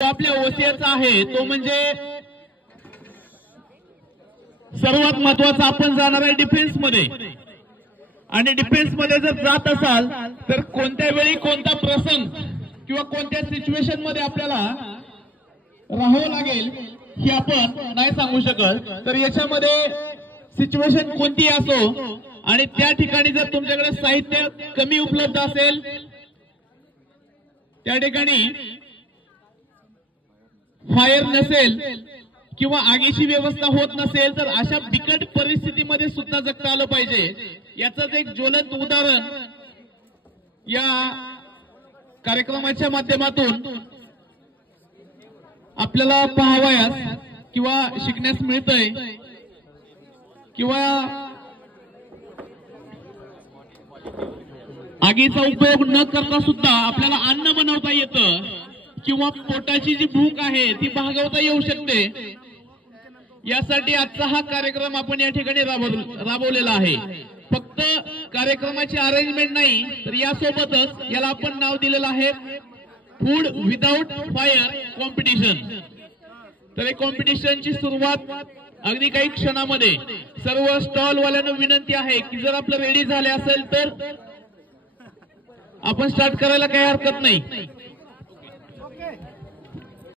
आपल्या ओसीएचा आहे तो म्हणजे सर्वात महत्त्वाचा आपण जाणार आहे डिफेन्स मध्ये। आणि डिफेन्स मध्ये जर जात असाल तर कोणत्या वेळी कोणता प्रसंग किंवा कोणत्या सिच्युएशन मध्ये आपल्याला राहावं लागेल हे आपण नाही सांगू शकत। तर याच्यामध्ये सिच्युएशन कोणती असो आणि त्या ठिकाणी जर तुमच्याकडे साहित्य कमी उपलब्ध असेल त्या ठिकाणी फायर नसेल किंवा आगीची व्यवस्था होत नसेल तर अशा बिकट परिस्थितीमध्ये सुद्धा जगता आलं पाहिजे। याचंच एक ज्वलंत उदाहरण या कार्यक्रमाच्या माध्यमातून आपल्याला पाहावयास किंवा शिकण्यास मिळतंय किंवा आगीचा उपयोग न करता सुद्धा आपल्याला अन्न बनवता येतं किंवा पोटाची जी भूक आहे ती भागवता येऊ शकते। यासाठी आजचा हा कार्यक्रम आपण या ठिकाणी राबवलेला आहे। फक्त कार्यक्रमाची अरेंजमेंट नाही तर यासोबतच याला आपण नाव दिलेलं आहे फूड विदाउट फायर कॉम्पिटिशन। तर या कॉम्पिटिशनची सुरुवात अगदी काही क्षणामध्ये सर्व स्टॉल वाल्यांना विनंती आहे की जर आपलं रेडी झाले असेल तर आपण स्टार्ट करायला काही हरकत नाही।